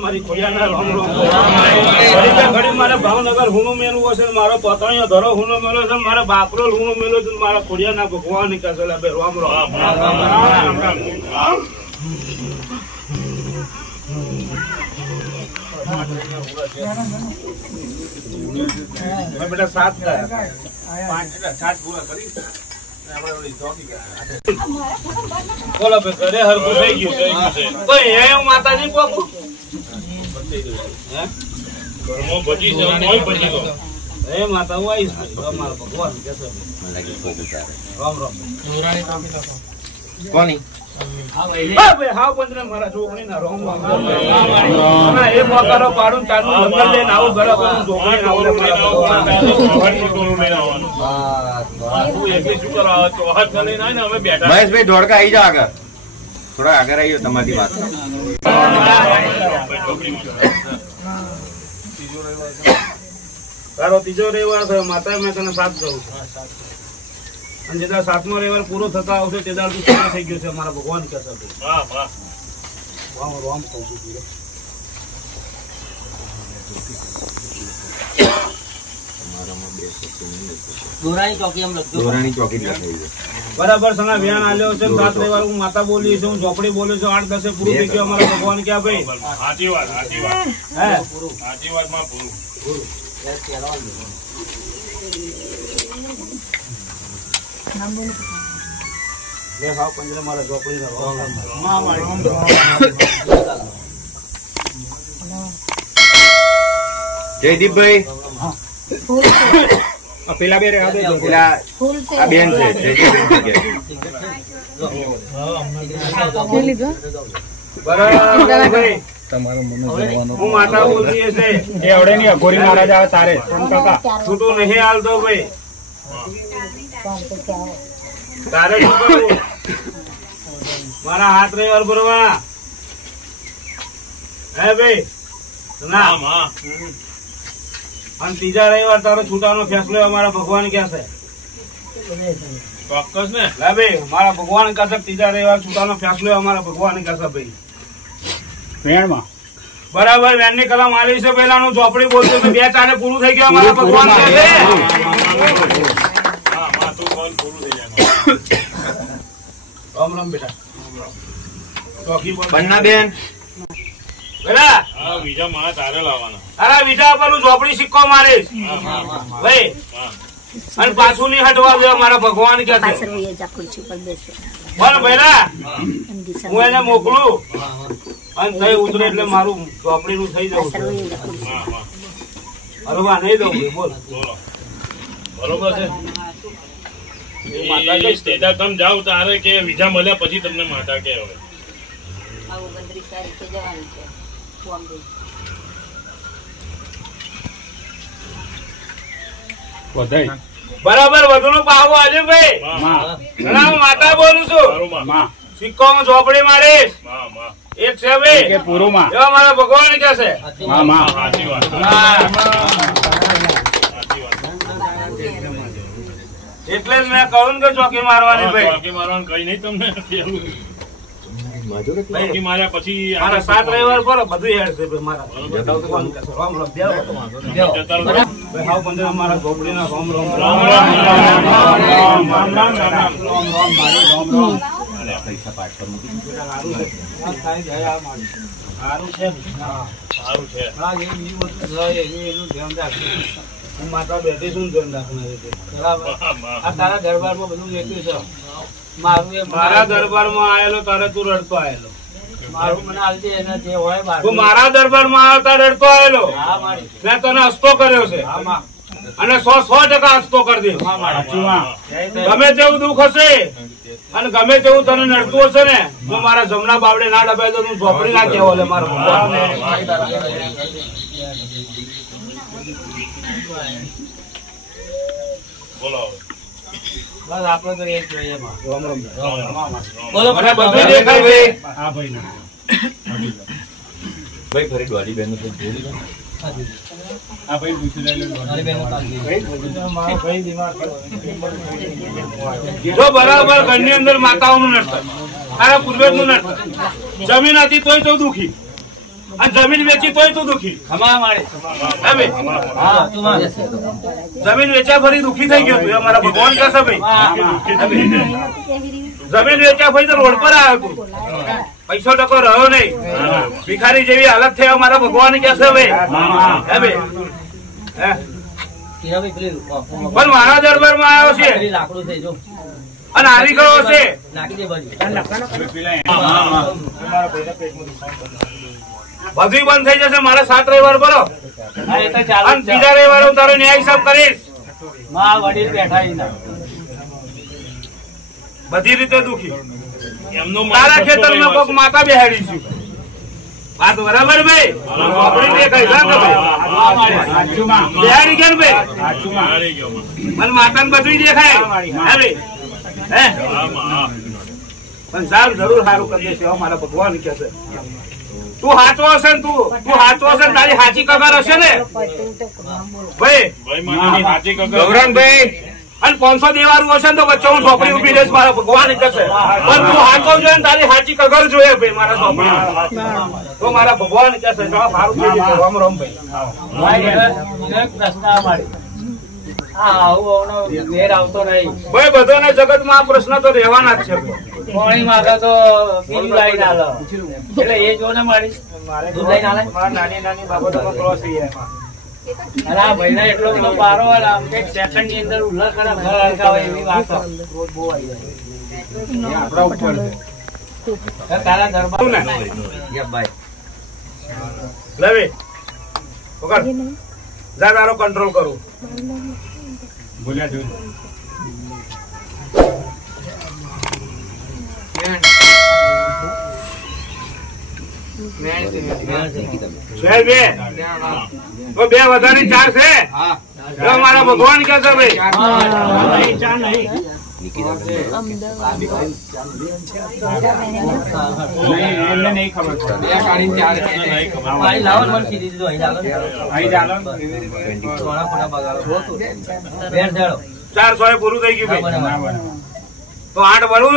મારી ખોડિયાના રામ રામ મારે ભાવનગર હુનો મેલું હશે, મારો પતણીયો ધરો હુનો મેલો છે, મારા બાપરો હુનો મેલો છે, મારા ખોડિયાના ભગવાન કહેશે રામ રામ. બેટા 7 5 પૂરા કરી બોલો ઘરે હરકું થઈ ગયું માતાજી માતા હું આવીશ અમારા ભગવાન રામ રામ કોની હા પંદર મારા છોકરી ના રામ રામ એ મોકારો પાડું ચાલુ લંગર લઈને આવું ઘરે છોકરી મહેશભાઈ ધોળકા આવી જાઓ આગળ, થોડા આગળ આવી જાઓ તમારી વાત. તારો ત્રીજો રવિવાર થયો માતા મેં તને 7 કહું છું અને જેટલા 7મો રવિવાર પૂરો થતા આવશે તે દાડ તું થઈ ગયો છે મારા ભગવાન કહેશે રામ રામ કહું છું. દોરાની ચોકી બરાબર સના વ્યાન આલ્યો છે 7 રવિવાર હું માતા બોલી છું, હું ચોપડી બોલું છું, 8-10 પૂરું થઈ ગયું અમારા ભગવાન ક્યાં ભાઈ સાચી વાત માં પૂરું મારા ચોપડી જયદીપભાઈ પેલા બે પેલા આ બેન છે હું માતા બોલીએ છે એવડે ની અઘોરી મહારાજ આવે તારે છૂટું નહીં હાલતો ભાઈ તારે મારા હાથ રવિવાર ભરવાના હે ભાઈ ના અને ત્રીજા રવિવાર તારો છૂટાનો ફેસલો અમારા ભગવાન ક્યાં છે ચોક્કસ ને ભાઈ મારા ભગવાન કહેશે ત્રીજા રવિવાર છૂટાનો ફેસલો અમારા ભગવાન કહેશે ભાઈ વેણમાં બરાબર વેણની કલમ આલી છે પેલા નું ચોપડી બોલતો 2-4 પૂરું થઈ ગયું અમારા ભગવાન કહેશે રામ રામ બેટા ચોકી બન્ના બેન બીજા મારા તારે લાવવાના અરે બીજા પર હું ચોપડી સિક્કો મારીશ ભાઈ અને પાછું નહીં હટવા દે મારા ભગવાન કે ભાઈ હું એને મોકલું અને થઈ ઉતરે એટલે મારું ચોપડી નું થઈ જવું હલવા નહીં દઉં બોલ બરોબર છે તમે જાઓ તારે કે વિઝા મળ્યા પછી તમને માતા કે હવે બરાબર વધુ નો પાવો આજે ભાઈ હું માતા બોલું છું સિક્કો માં ચોપડી મારીશ એક છે ભાઈ પૂરું માં એવા મારા ભગવાન કે છે એટલે જ મેં કહું કે ચોકી મારવાની ભાઈ ચોકી મારવાનું કઈ નહીં તમને માર્યા પછી મારા 7 રવિવાર પર બધું હેડ છે મારા રામ રામ મારા ગોપડીના રામ રામ પૈસા પાછળ હું માતા બેઠી છું ધ્યાન રાખનાર તારા દરબાર માં બધું લેખ્યું છે મારા દરબાર માં આવેલો તારે તું રડતો આવેલો મારું મને હાલતી એને જે હોય તું મારા દરબાર માં આવતા રડતો આવેલો મેં તને હસતો કર્યો છે અને 100% હસતો કરી દે ગમે તેવું દુઃખ હશે અને ગમે તેવું તને નડતું હશે ને હું મારા જમણા બાવડે ના ડબાય તો તું ઝોપડી ના કેવો લે મારો બોલો બસ આપણે તો એ જ જોઈએ એમાં. બોલો મને બધું દેખાય છે. હા ભાઈ ના ભાઈ ફરી ડોલી બેન નું બોલી દો. હા ભાઈ પૂછી લે જો બરાબર ઘરની અંદર માતાઓનું નડતર, તારા પૂર્વજનું નડતર. જમીન હતી તોય તો દુખી, અને જમીન વેચી તોય તું દુખી. હે ભાઈ? જમીન વેચ્યા ફરી દુખી થઈ ગયો તું, એ મારા ભગવાન કહેશે ભાઈ. જમીન વેચ્યા ફરી તો રોડ પર આવ્યો તું, પૈસો ટકો રહ્યો નહીં, ભિખારી જેવી હાલત થઈ મારા ભગવાન કહેશે ભાઈ. હે ભાઈ? હે? પણ મારા દરબારમાં આવ્યો છે અને હારી ગયો છે. બધું બંધ થઈ જશે. મારે 7 રવિવાર ભરો અને બીજા રવિવારે હું તારો ન્યાય હિસાબ કરીશ. બધી રીતે દુખી. તારા ખેતરમાં કોક માતા બેહાડી છું. વાત બરાબર ભાઈ? આપણી દેખાય છે ભાઈ. બેહાડી ગયા ને ભાઈ? મને માતા ને બધું દેખાય. હે ભાઈ? હે? પણ સારું જરૂર સારું કરી દેશે મારા ભગવાન કે છે. તું હાચો હશે ને, તું હાચો હશે ને, તારી હાચી કગાર હશે ને ભાઈ? ગૌરંગભાઈ અને 500 દેવાનું હશે ને તો વચ્ચે હું છોકરી ઉભી રહીશ મારા ભગવાન કહેશે. પણ તું હાચો જોઈએ ને, તારી હાચી કગર જોઈએ ભાઈ મારા છોકરી, તો મારા ભગવાન કહેશે. સારું થઈ જશે. રામ રામ ભાઈ. ભાઈ બધાને જગતમાં આ પ્રશ્ન તો રહેવાના જ છે. પાણી માંગે તો બીજું લાવીને આલે. એટલે એ જો ને મારી દૂધ લઈને આલે. નાની નાની બાબતોમાં ક્રોસ થઈ જાય. અરે આ ભાઈને એટલો બધો પારો હોય ને, આમ કંઈક સેકન્ડ ની અંદર ઉલ્લર કરે, ઘર હરખાવે એવી વાત. તારા દરબાર ને લેવી પકડ, જા તારો કંટ્રોલ કરું. બોલ્યા જોઈ બે વધારે 4 છે. મારા ભગવાન કે છે ભાઈ. એમને નહીં ખબર પાણી લાવો ને મને કીધી દીધું અહીં લાવો. અહીં ચાલો 400 પૂરું થઈ ગયું ભાઈ. તો 8 ભરવું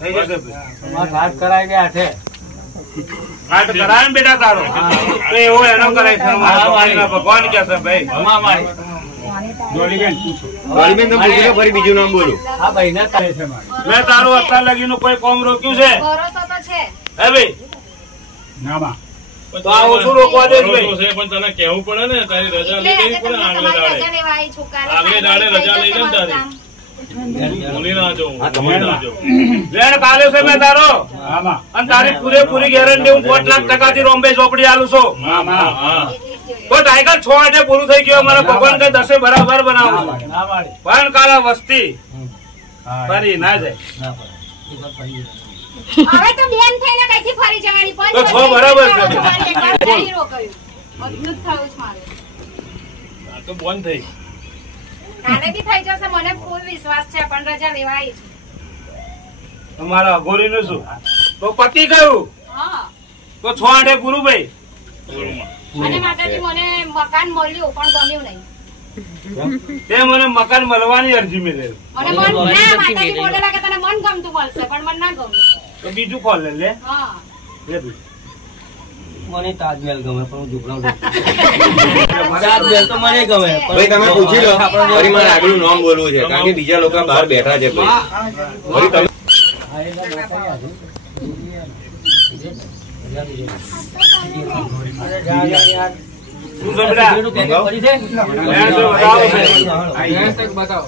થઈ જશે. હાથ કરાવી દે આઠે. 8 કરાય ને બેટા તારો, તો એવો એનો કરાય છે. મારા ભગવાન કે છે ભાઈ. ડોલીબેન પૂછો. ડોલીબેન તમે પૂછી લો, ફરી બીજું નામ બોલું. આ ભાઈને કરે છે મેં તારું અત્યાર લગીનું કોઈ કોમ રોક્યું છે? ભરોસો તો છે. હે ભાઈ? નામાં તો આ ઓછું રોકવા દે ભાઈ. પણ તને કેવું પડે ને, તારી રજા એટલે લઈ લેવી આજે પડે તમે આગલે તમારી દાડે. રજા લેવા આવી છોકરાને. આગલે દાડે રજા લઈ લે ને તારી. ભૂલી ના જવું, ભૂલી ના જવું. લેણ કાલે છે મેં તારો, આમાં અને તારી પૂરેપૂરી ગેરંટી હું 5,00,000 થી રોમ્બે ચોપડી આલું છું. આમાં તો ટાઈગર 6 આઠે પૂરું થઈ ગયું. મારા ભગવાન કઈ 10 બરાબર બનાવું છું. પણ કાલા વસ્તી ફરી ના જાય. હવે તો બેન થઈને કઈથી ફરી જવાની પણ તો 6 બરાબર છે. નહીં રોકાયું. બધું જ થયું છે મારે. આ તો બંધ થઈ. કાલે બી થઈ જશે, મને ફૂલ વિશ્વાસ છે, પણ રજા લેવા આવી છું. તમારા અઘોરી નું શું? તો પતી ગયું. હા. તો 6 આઠે પૂરું ભાઈ. અને માતાજી મને મકાન મળ્યું પણ ગમ્યું નહીં. તે મને મકાન મળવાની અરજી મેળવી. મને મન ના માતાજી બોલેલા કે તને મન ગમતું મળશે, પણ મને ના ગમ્યું. તો બીજું ખોલ લે. હા. લે ભાઈ. મને તાજમહેલ ગમે પણ હું ઝૂંપડા તાજમહેલ તો મને ગમે. ભાઈ તમે પૂછી લો, ફરી મારે આગળનું નામ બોલવું છે, કારણ કે બીજા લોકો બહાર બેઠા છે. ભાઈ ફરી તમે શું છે બેટા? લેણ તો બતાવો.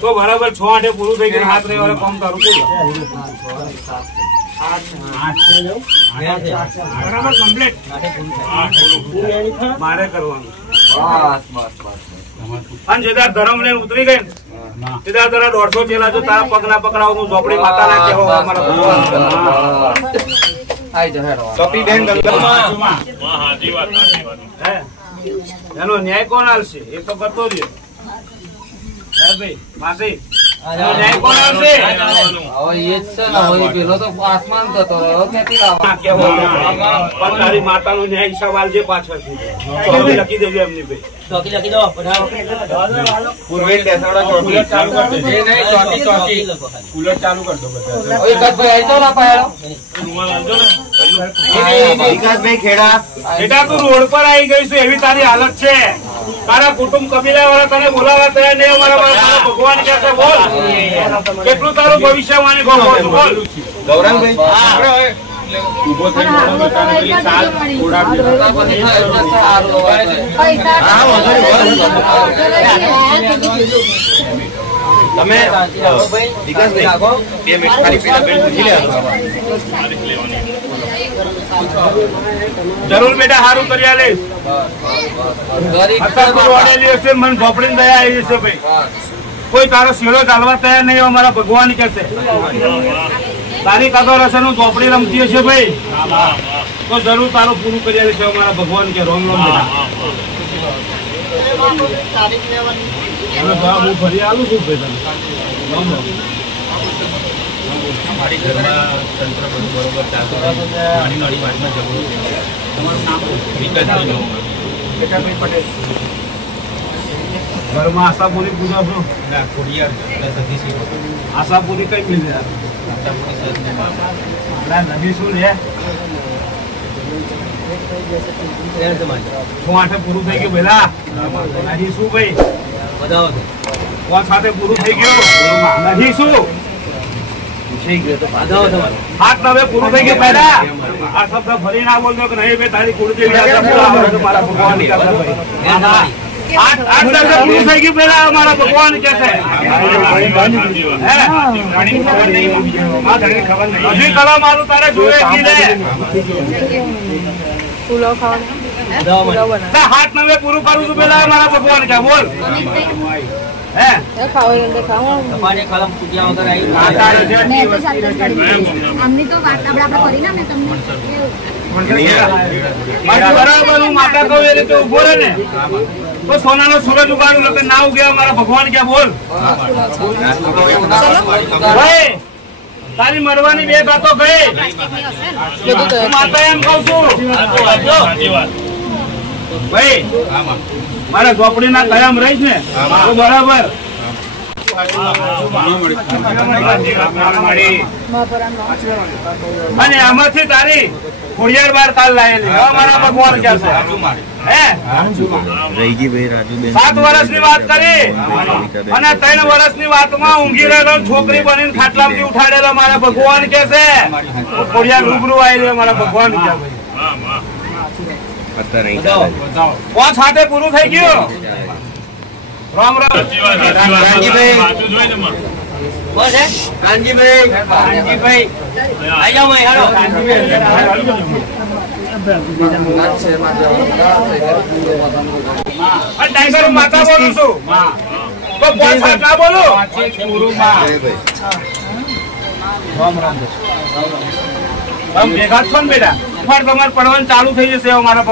તો બરાબર 6 આઠે પૂરું થઈ ગયું. 7 રવિવારે કામ તારું પૂરું. બરાબર કમ્પ્લીટ. મારે કરવાનું. અને જે તાર ધરમ લઈને ઉતરી ગઈ ને, તે તારા 150 ચેલા જો તારા પગ ના પકડાવ, હું ઝોપડી માતા ના કહેવા મારા ભગવાન. કપી બેન હા, સાચી વાત, સાચી વાત. હે એનો ન્યાય કોણ આલશે એ તો કરતો રહ્યો. હે ભાઈ માસી એનો ન્યાય કોણ આલશે? હવે એ જ છે ને, હવે પેલો તો આસમાન જતો રહ્યો, ક્યાંથી લાવવાનો? ના કહેવાનું. પણ તારી માતાનો ન્યાય સવાલ છે પાછળથી ચોકી લખી દેજો એમની ભાઈ. ચોકી લખી દો, પધારો. પૂર્વેલ બેસાડા ચોકી. કુલર ચાલુ કરી દે. ચોકી કુલર ચાલુ કરી દો બધા. હવે વિકાસભાઈ આવી જાઓ ને પાયડો. રૂમાલ આલજો ને. વિકાસભાઈ ખેડા. બેટા તું રોડ પર આવી ગઈ છે એવી તારી હાલત છે. તારા કુટુંબ કબીલા વાળા તને બોલાવા તૈયાર નહીં. અમારા ભગવાન કહે છે બોલ કેટલું તારું ભવિષ્યવાણી ગોખો છો બોલ. ગૌરવભાઈ ઉભો થઈ ગયો તો તારે પેલી સાત ઉડાડી દો. પછી થાય એટલે સારું હવે. તમે વિકાસભાઈ 2 મિનિટ ખાલી પેલા બેન પૂછી લે. જરૂર બેટા સારું કરી આલીશ. ગરીબ અત્યારે તું રોડેલી હશે મને ઝોપડીને દયા આવી છે ભાઈ. કોઈ તારો શીરો ચાલવા તૈયાર નહીં અમારા ભગવાન કે છે. તારી કાગળ હશે નું ઝોપડી રમતી હશે ભાઈ તો જરૂર તારું પૂરું કરી આલીશ અમારા ભગવાન કે. રોમ રોમ બેટા. હવે બા હું ફરી આલું છું ભાઈ તને. રોમ રોમ. અમારી ઘરમાં તંત્ર બધું બરોબર ચાલતું હતું. નાની નાની વાતમાં ઝઘડો થયો. તમારું નામ વિકાસભાઈ બેટાભાઈ પટેલ. ઘરમાં આશાપુરી પૂજા છો? ના ખોડિયાર સતીશી હતો. આશાપુરી કઈ મિલે? નદી શું લે? શું આઠે પૂરું થઈ ગયું પેલા? નદી શું ભાઈ? કોણ સાથે પૂરું થઈ ગયું? નદી શું? હાથ નવે પૂરું થઈ ગયું પહેલા. આ શબ્દ ફરી ના બોલતો કે નહીં ભાઈ તારી કુળદેવી મારા ભગવાન કે છે ભાઈ. આઠ નવે પૂરું થઈ ગયું પહેલા અમારા ભગવાન કે છે. હજી કલા મારું તારે જોયે કી લે. હાથ નવે પૂરું કરું છું પેલા મારા ભગવાન કે બોલ. હે તમારી કલમ પૂજ્યા વગર આવી. અમને તો વાત આપણે કરી ના મેં તમને બરાબર હું માતા કહું એ રીતે ઉભો રહે ને તો સોનાનો સૂરજ ઉગાડું એટલે ના ઉગ્યા મારા ભગવાન ક્યાં બોલ. ભાઈ તારી મરવાની બે વાતો ગઈ. હું માતા એમ કઉ છું ભાઈ મારા ઝોપડી ના કયામ રહીશ ને તો બરાબર. અને આમાંથી તારી ખોડિયાર બાર કાલ લાયેલી મારા ભગવાન ક્યાં છે? હે 7 વર્ષની વાત કરી અને 3 વર્ષની વાતમાં ઊંઘી રહેલો છોકરી બનીને ખાટલામાંથી ઉઠાડેલો મારા ભગવાન કે છે. ખોડિયાર રૂબરૂ આવેલી મારા ભગવાન ક્યાં? કોણ સાથે પૂરું થઈ ગયું? રામ રામ. કાનજીભાઈ આવી જાઓ ભાઈ હાલો. ટાઈગર માતા બોલું છું તો કોણ સાથે ના બોલું? રામ ભેગા છો ને બેટા? તમારે પડવાનું ચાલુ થઈ જશે અમારા